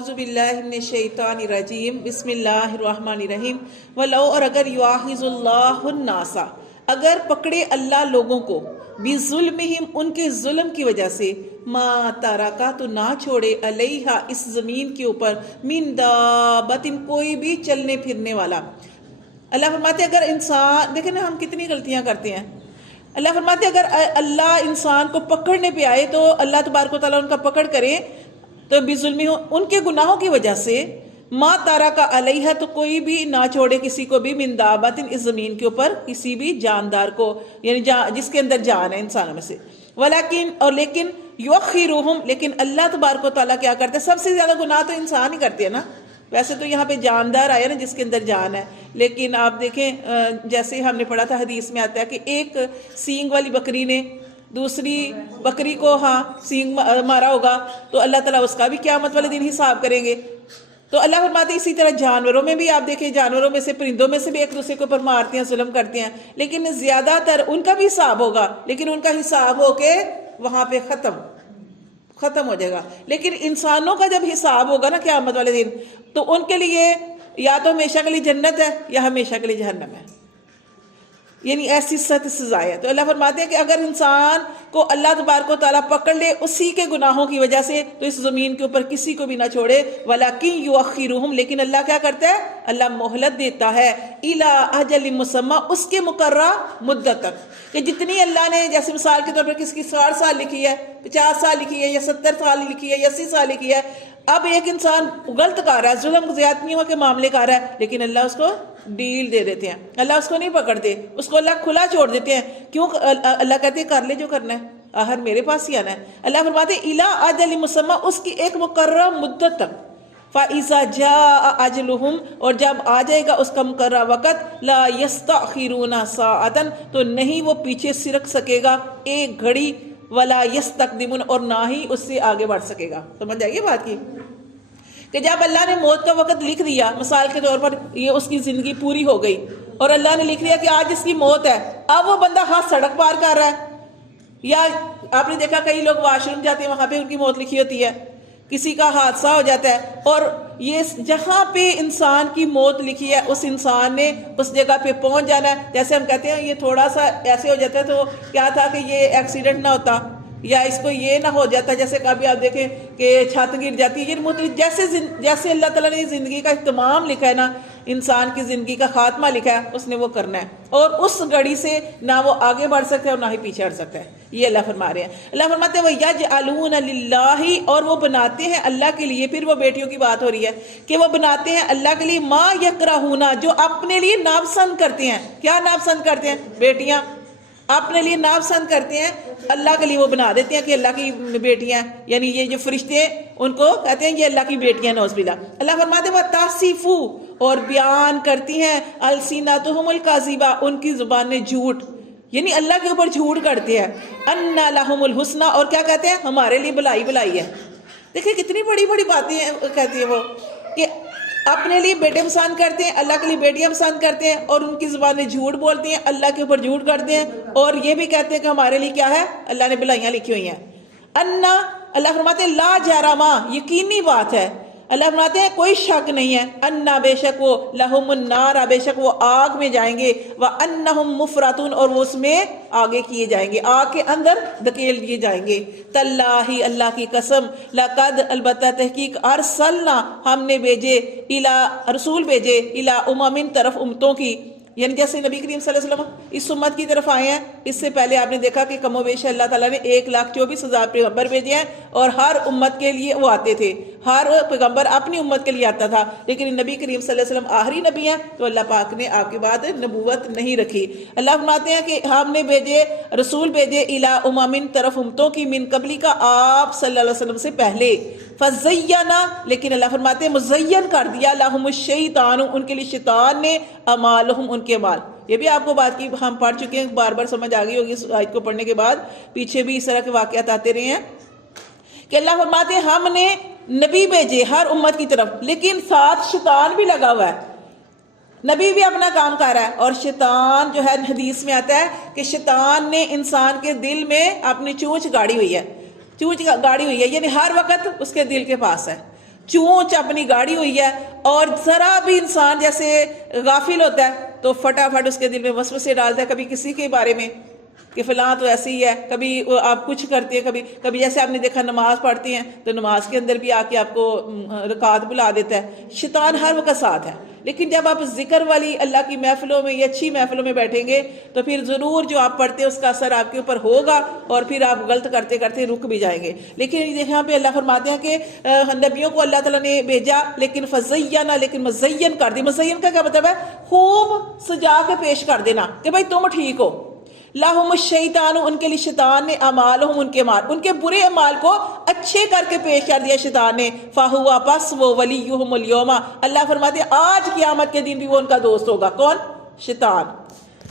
اعوذ باللہ من الشیطان الرجیم بسم اللہ الرحمن الرحیم ولو اور اگر یواخذ اللہ الناس اگر پکڑے اللہ لوگوں کو بظلمہم ان کے ظلم کی وجہ سے ما ترکا تو نہ چھوڑے علیہا اس زمین کے اوپر من دابت کوئی بھی چلنے پھرنے والا۔ اللہ فرماتے اگر انسان دیکھیں نا ہم کتنی غلطیاں کرتے ہیں۔ اللہ فرماتے اگر اللہ انسان کو پکڑنے پہ آئے تو اللہ تبارک و تعالیٰ ان کا پکڑ کرے تو بظلم ان کے گناہوں کی وجہ سے ما تارکا علیہ تو کوئی بھی نہ چھوڑے کسی کو بھی من دابت اس زمین کے اوپر کسی بھی جاندار کو یعنی جس کے اندر جان ہے انسانوں میں سے لیکن یؤخرہم لیکن اللہ تبارک و تعالیٰ کیا کرتے ہیں سب سے زیادہ گناہ تو انسان ہی کرتے ہیں نا۔ ویسے تو یہاں پہ جاندار آیا نا جس کے اندر جان ہے، لیکن آپ دیکھیں جیسے ہم نے پڑھا تھا حدیث میں آتا ہے کہ ایک سینگ والی بکری نے دوسری بکری کو سینگ مارا ہوگا تو اللہ تعالیٰ اس کا بھی قیامت والے دن حساب کریں گے۔ تو اللہ فرماتے اسی طرح جانوروں میں بھی آپ دیکھیں جانوروں میں سے پرندوں میں سے بھی ایک دوسرے کے اوپر مارتے ہیں ظلم کرتے ہیں، لیکن زیادہ تر ان کا بھی حساب ہوگا، لیکن ان کا حساب ہو کے وہاں پہ ختم ہو جائے گا۔ لیکن انسانوں کا جب حساب ہوگا نا قیامت والے دن تو ان کے لیے یا تو ہمیشہ کے لیے جنت ہے یا ہمیشہ کے لیے جہنم ہے، یعنی ایسی سخت سزا ہے۔ تو اللہ فرماتے ہیں کہ اگر انسان کو اللہ تبارک و تعالیٰ پکڑ لے اسی کے گناہوں کی وجہ سے تو اس زمین کے اوپر کسی کو بھی نہ چھوڑے، وَلَكِنْ يُؤَخِّرُهُمْ لیکن اللہ کیا کرتا ہے؟ اللہ مہلت دیتا ہے إِلَىٰ أَجَلٍ مُّسَمَّىٰ اس کے مقررہ مدت تک، کہ جتنی اللہ نے جیسے مثال کے طور پر کس کی 60 سال لکھی ہے، 50 سال لکھی ہے یا 70 سال لکھی ہے یا 80 سال لکھی ہے۔ اب ایک انسان غلط کر رہا ہے، ظلم زیادتیوں کے معاملے کر رہا ہے، لیکن اللہ اس کو ڈیل دے دیتے ہیں، اللہ اس کو نہیں پکڑتے، اس کو اللہ کھلا چھوڑ دیتے ہیں۔ کیوں؟ اللہ کہتے ہیں کر لے جو کرنا ہے، آخر میرے پاس ہی آنا ہے۔ اللہ فرماتے ہیں اِلَىٰ أَجَلٍ مُّسَمَّىٰ اس کی ایک مقررہ مدت تک، فَإِذَا جَاءَ أَجْلُهُمْ اور جب آ جائے گا اس کا مقررہ وقت، لَا يَسْتَأْخِرُونَ سَاعَةً تو نہیں وہ پیچھے سرک سکے گا ایک گھڑی، وَلَا يَسْتَقْدِمُونَ اور نہ ہی اس سے آگے بڑھ سکے گا۔ سمجھ آئیے بات کی کہ جب اللہ نے موت کا وقت لکھ دیا، مثال کے طور پر یہ اس کی زندگی پوری ہو گئی اور اللہ نے لکھ دیا کہ آج اس کی موت ہے، اب وہ بندہ سڑک پار کر رہا ہے، یا آپ نے دیکھا کئی لوگ واش روم جاتے ہیں وہاں پہ ان کی موت لکھی ہوتی ہے، کسی کا حادثہ ہو جاتا ہے، اور یہ جہاں پہ انسان کی موت لکھی ہے اس انسان نے اس جگہ پہ پہنچ جانا ہے۔ جیسے ہم کہتے ہیں یہ تھوڑا سا ایسے ہو جاتا ہے تو کیا تھا کہ یہ ایکسیڈنٹ نہ ہوتا یا اس کو یہ نہ ہو جاتا، جیسے کبھی آپ دیکھیں کہ چھت گر جاتی ہے، جیسے اللہ تعالیٰ نے زندگی کا اہتمام لکھا ہے نا، انسان کی زندگی کا خاتمہ لکھا ہے، اس نے وہ کرنا ہے، اور اس گھڑی سے نہ وہ آگے بڑھ سکتا ہے اور نہ ہی پیچھے ہٹ سکتا ہے۔ یہ اللہ فرما رہے ہیں۔ اللہ فرماتے ہیں وَيَجْعَلُونَ لِلَّهِ اور وہ بناتے ہیں اللہ کے لیے، پھر وہ بیٹیوں کی بات ہو رہی ہے کہ وہ بناتے ہیں اللہ کے لیے ما یکرہون جو اپنے لیے ناپسند کرتے ہیں۔ کیا ناپسند کرتے ہیں؟ بیٹیاں اپنے لیے ناپسند کرتے ہیں، اللہ کے لیے وہ بنا دیتے ہیں کہ اللہ کی بیٹیاں، یعنی یہ جو فرشتے ہیں ان کو کہتے ہیں یہ اللہ کی بیٹیاں، نعوذ باللہ۔ اللہ فرماتے ہیں وَتَصِفُ اور بیان کرتی ہیں السنتہم الکاذبہ ان کی زبانیں جھوٹ، یعنی اللہ کے اوپر جھوٹ کرتے ہیں، اَنَّ لَهُمُ الْحُسْنَى اور کیا کہتے ہیں؟ ہمارے لیے بھلائی ہے۔ دیکھیں کتنی بڑی بڑی باتیں کہتی ہیں وہ کہ اپنے لیے بیٹے پسند کرتے ہیں، اللہ کے لیے بیٹیاں پسند کرتے ہیں، اور ان کی زبانیں جھوٹ بولتے ہیں، اللہ کے اوپر جھوٹ کرتے ہیں، اور یہ بھی کہتے ہیں کہ ہمارے لیے کیا ہے؟ اللہ نے بھلائیاں لکھی ہوئی ہیں۔ انا اللہ فرماتے ہیں لا جرما یقینی بات ہے، اللہ فرماتے ہیں کوئی شک نہیں ہے، انا بے شک وہ لہم النار بے شک وہ آگ میں جائیں گے، وانہم مفرطون اور وہ اس میں آگے کیے جائیں گے، آگ کے اندر دھکیل دیے جائیں گے۔ تاللہ اللہ کی قسم، لقد البتہ تحقیق ارسلنا ہم نے بھیجے رسول بھیجے الی امم طرف امتوں کی، یعنی جیسے نبی کریم صلی اللہ علیہ وسلم اس امت کی طرف آئے ہیں، اس سے پہلے آپ نے دیکھا کہ کم و بیش اللہ تعالیٰ نے 1,24,000 پیغمبر بھیجے ہیں، اور ہر امت کے لیے وہ آتے تھے، ہر پیغمبر اپنی امت کے لیے آتا تھا، لیکن نبی کریم صلی اللہ علیہ وسلم آخری نبی ہیں تو اللہ پاک نے آپ کے بعد نبوت نہیں رکھی۔ اللہ فرماتے ہیں کہ ہم نے بھیجے رسول بھیجے الی امم طرف امتوں کی من قبلی کا آپ صلی اللہ علیہ وسلم سے پہلے، فزینا لیکن اللہ فرماتے ہیں مزین کر دیا لہم الشیطان ان کے لیے شیطان نے اعمالہم ان کے اعمال۔ یہ بھی آپ کو بات کی ہم پڑھ چکے ہیں، بار بار سمجھ آ گئی ہوگی اس آیت کو پڑھنے کے بعد، پیچھے بھی اس طرح کے واقعات آتے رہے ہیں کہ اللہ فرماتے ہیں ہم نے نبی بھیجے ہر امت کی طرف، لیکن ساتھ شیطان بھی لگا ہوا ہے، نبی بھی اپنا کام کر رہا ہے، اور شیطان جو ہے حدیث میں آتا ہے کہ شیطان نے انسان کے دل میں اپنی چونچ گاڑی ہوئی ہے، یعنی ہر وقت اس کے دل کے پاس ہے۔ چونچ اپنی گاڑی ہوئی ہے اور ذرا بھی انسان جیسے غافل ہوتا ہے تو فٹافٹ اس کے دل میں وسوسے ڈالتا ہے، کبھی کسی کے بارے میں کہ فلاں تو ایسی ہی ہے، کبھی آپ کچھ کرتے ہیں، کبھی جیسے آپ نے دیکھا نماز پڑھتے ہیں تو نماز کے اندر بھی آ کے آپ کو رکعت بلا دیتا ہے، شیطان ہر وقت ساتھ ہے۔ لیکن جب آپ ذکر والی اللہ کی محفلوں میں یا اچھی محفلوں میں بیٹھیں گے تو پھر ضرور جو آپ پڑھتے ہیں اس کا اثر آپ کے اوپر ہوگا اور پھر آپ غلط کرتے کرتے رک بھی جائیں گے۔ لیکن یہاں پہ اللہ فرماتے ہیں کہ نبیوں کو اللہ تعالیٰ نے بھیجا لیکن فزینا، لیکن مزین کر دی۔ مزین کا کیا مطلب ہے؟ خوب سجا کے پیش کر دینا کہ بھائی تم ٹھیک ہو۔ لہم الشیطان، ان کے لیے شیطان نے اعمالہم، ان کے اعمال، ان کے برے اعمال کو اچھے کر کے پیش کر دیا شیطان نے، فہوا، پس وہ ولیہم الیوم، اللہ فرماتے ہیں آج قیامت کے دن بھی وہ ان کا دوست ہوگا۔ کون؟ شیطان۔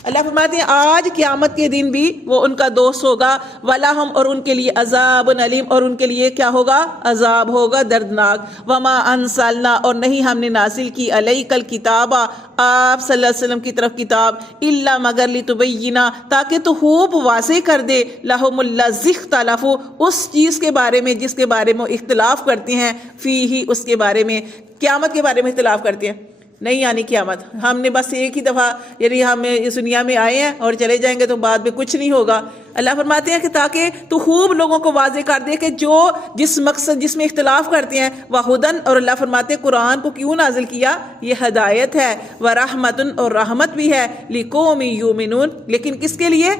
اللہ فرماتے ہیں آج قیامت کے دن بھی وہ ان کا دوست ہوگا، وَلَهُمْ، اور ان کے لیے عذاب علیم، اور ان کے لیے کیا ہوگا؟ عذاب ہوگا دردناک۔ وَمَا أَنزَلْنَا، اور نہیں ہم نے نازل کی، عَلَيْكَ الْكِتَابَ، آپ صلی اللہ علیہ وسلم کی طرف کتاب، إِلَّا مگر لِتُبَيِّنَ، تاکہ تو خوب واضح کر دے، لَهُمُ الَّذِي اخْتَلَفُوا، اس چیز کے بارے میں جس کے بارے میں اختلاف کرتے ہیں، فِيهِ، اس کے بارے میں، قیامت کے بارے میں اختلاف کرتے ہیں۔ نہیں آنی قیامت، ہم نے بس ایک ہی دفعہ یعنی ہم اس دنیا میں آئے ہیں اور چلے جائیں گے تو بعد میں کچھ نہیں ہوگا۔ اللہ فرماتے ہیں کہ تاکہ تو خوب لوگوں کو واضح کر دے کہ جو جس مقصد جس میں اختلاف کرتے ہیں، وَہُدًى، اور اللہ فرماتے ہیں قرآن کو کیوں نازل کیا؟ یہ ہدایت ہے، وَرَحْمَةٌ، اور رحمت بھی ہے، لِقَوْمٍ يُؤْمِنُونَ، لیکن کس کے لیے؟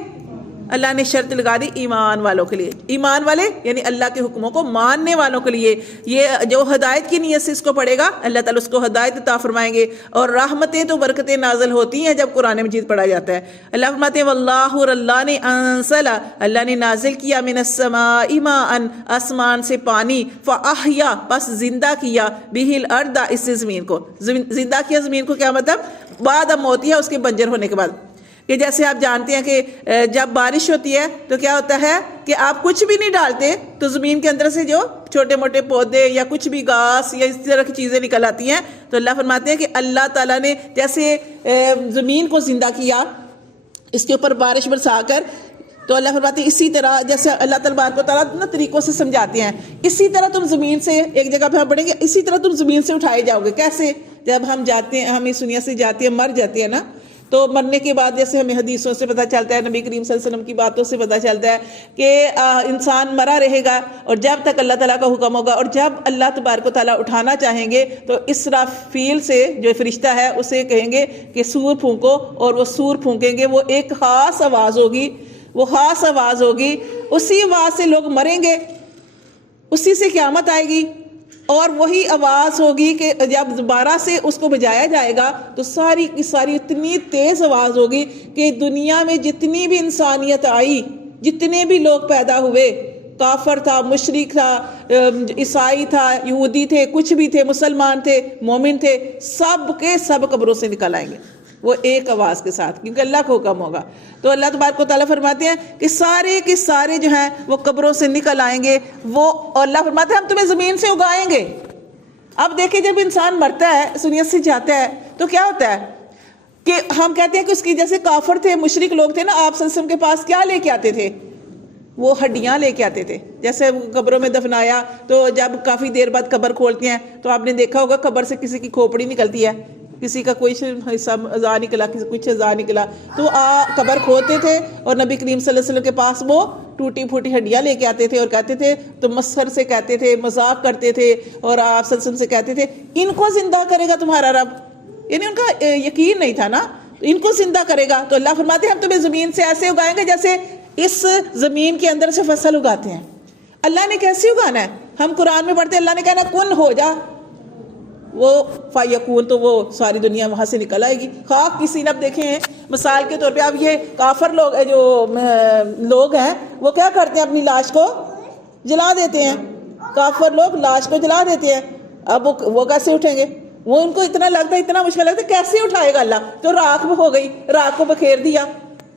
اللہ نے شرط لگا دی، ایمان والوں کے لیے۔ ایمان والے یعنی اللہ کے حکموں کو ماننے والوں کے لیے، یہ جو ہدایت کی نیت سے اس کو پڑھے گا اللہ تعالیٰ اس کو ہدایت عطا فرمائیں گے، اور رحمتیں تو برکتیں نازل ہوتی ہیں جب قرآن مجید پڑھا جاتا ہے۔ اللہ فرماتے ہیں واللہ، اور اللہ نے انزل، اللہ نے نازل کیا، من السماء ماء، آسمان سے پانی، فاحیا، پس زندہ کیا، بہ الارض، اس سے زمین کو زندہ کیا۔ زمین کو کیا مطلب؟ بعد اب ہوتی ہے اس کے بنجر ہونے کے بعد، کہ جیسے آپ جانتے ہیں کہ جب بارش ہوتی ہے تو کیا ہوتا ہے کہ آپ کچھ بھی نہیں ڈالتے تو زمین کے اندر سے جو چھوٹے موٹے پودے یا کچھ بھی گھاس یا اس طرح کی چیزیں نکل آتی ہیں، تو اللہ فرماتے ہیں کہ اللہ تعالیٰ نے جیسے زمین کو زندہ کیا اس کے اوپر بارش برسا کر، تو اللہ فرماتے ہیں اسی طرح جیسے اللہ تبارک و تعالیٰ نا طریقوں سے سمجھاتے ہیں، اسی طرح تم زمین سے ایک جگہ پہ ہم پڑھیں گے، اسی طرح تم زمین سے اٹھائے جاؤ گے۔ کیسے؟ جب ہم جاتے ہیں، ہم اس دنیا سے جاتے ہیں، مر جاتے ہیں نا، تو مرنے کے بعد جیسے ہمیں حدیثوں سے پتہ چلتا ہے، نبی کریم صلی اللہ علیہ وسلم کی باتوں سے پتہ چلتا ہے کہ انسان مرا رہے گا اور جب تک اللہ تعالیٰ کا حکم ہوگا، اور جب اللہ تبارک و تعالیٰ اٹھانا چاہیں گے تو اسرافیل سے جو فرشتہ ہے اسے کہیں گے کہ سور پھونکو، اور وہ سور پھونکیں گے، وہ ایک خاص آواز ہوگی، وہ خاص آواز ہوگی، اسی آواز سے لوگ مریں گے، اسی سے قیامت آئے گی، اور وہی آواز ہوگی کہ جب دوبارہ سے اس کو بجایا جائے گا تو ساری کی ساری اتنی تیز آواز ہوگی کہ دنیا میں جتنی بھی انسانیت آئی، جتنے بھی لوگ پیدا ہوئے، کافر تھا، مشرک تھا، عیسائی تھا، یہودی تھے، کچھ بھی تھے، مسلمان تھے، مومن تھے، سب کے سب قبروں سے نکل آئیں گے وہ ایک آواز کے ساتھ، کیونکہ اللہ کو حکم ہوگا۔ تو اللہ تبارک و تعالیٰ فرماتے ہیں کہ سارے کے سارے جو ہیں وہ قبروں سے نکل آئیں گے، وہ اللہ فرماتے ہیں ہم تمہیں زمین سے اگائیں گے۔ اب دیکھیں جب انسان مرتا ہے، دنیا سے جاتا ہے، تو کیا ہوتا ہے کہ ہم کہتے ہیں کہ اس کی جیسے کافر تھے، مشرک لوگ تھے نا، آپ صلی اللہ علیہ وسلم کے پاس کیا لے کے آتے تھے؟ وہ ہڈیاں لے کے آتے تھے۔ جیسے قبروں میں دفنایا تو جب کافی دیر بعد قبر کھولتے ہیں تو آپ نے دیکھا ہوگا قبر سے کسی کی کھوپڑی نکلتی ہے، کسی کا کوئی حصہ اعضاء نکلا، کسی کچھ اعضاء نکلا، تو قبر کھودتے تھے اور نبی کریم صلی اللہ علیہ وسلم کے پاس وہ ٹوٹی پھوٹی ہڈیاں لے کے آتے تھے اور کہتے تھے، تو مسخر سے کہتے تھے، مذاق کرتے تھے، اور آپ صلی اللہ علیہ وسلم سے کہتے تھے ان کو زندہ کرے گا تمہارا رب، یعنی ان کا یقین نہیں تھا نا، ان کو زندہ کرے گا۔ تو اللہ فرماتے ہیں ہم تمہیں زمین سے ایسے اگائیں گے جیسے اس زمین کے اندر سے فصل اگاتے ہیں۔ اللہ نے کیسے اگانا ہے؟ ہم قرآن میں پڑھتے ہیں اللہ نے کہنا کن ہو جا، وہ فیکون، تو وہ ساری دنیا وہاں سے نکل آئے گی۔ خاک کسی نے، اب دیکھیں مثال کے طور پہ، اب یہ کافر لوگ جو لوگ ہیں وہ کیا کرتے ہیں؟ اپنی لاش کو جلا دیتے ہیں، کافر لوگ لاش کو جلا دیتے ہیں۔ اب وہ کیسے اٹھیں گے؟ وہ ان کو اتنا لگتا ہے، اتنا مشکل لگتا ہے، کیسے اٹھائے گا اللہ؟ تو راکھ ہو گئی، راکھ کو بکھیر دیا۔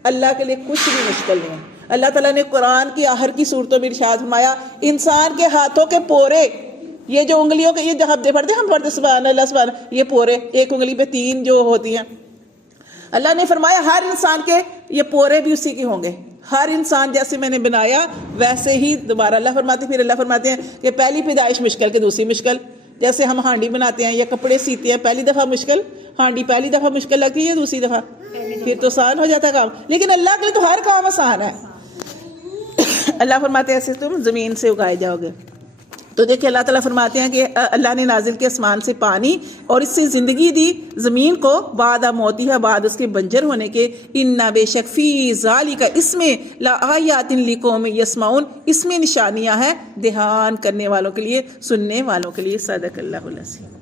اللہ کے لیے کچھ بھی مشکل نہیں ہے۔ اللہ تعالیٰ نے قرآن کی آخر کی صورتوں میں ارشاد فرمایا انسان کے ہاتھوں کے پورے، یہ جو انگلیوں کے، یہ جب پڑھتے ہم پڑھتے سبحان اللہ سبحان، یہ پورے ایک انگلی پہ 3 جو ہوتی ہیں، اللہ نے فرمایا ہر انسان کے یہ پورے بھی اسی کے ہوں گے، ہر انسان جیسے میں نے بنایا ویسے ہی دوبارہ اللہ فرماتے، پھر اللہ فرماتے ہیں کہ پہلی پیدائش مشکل کے دوسری مشکل، جیسے ہم ہانڈی بناتے ہیں یا کپڑے سیتے ہیں، پہلی دفعہ مشکل، ہانڈی پہلی دفعہ مشکل لگتی ہے، دوسری دفعہ پھر تو آسان ہو جاتا ہے کام. لیکن اللہ کے لیے تو ہر کام آسان ہے. اللہ فرماتے ہیں ایسے تم زمین سے اگائے جاؤ گے. تو دیکھیں اللہ تعالیٰ فرماتے ہیں کہ اللہ نے نازل کیا آسمان سے پانی اور اس سے زندگی دی زمین کو بعد موتیہا، بعد اس کے بنجر ہونے کے. انا بے شک فی ذالک، اس میں لآیات لقوم یسمعون، اس میں نشانیاں ہیں دھیان کرنے والوں کے لیے، سننے والوں کے لیے. صدق اللہ العظیم.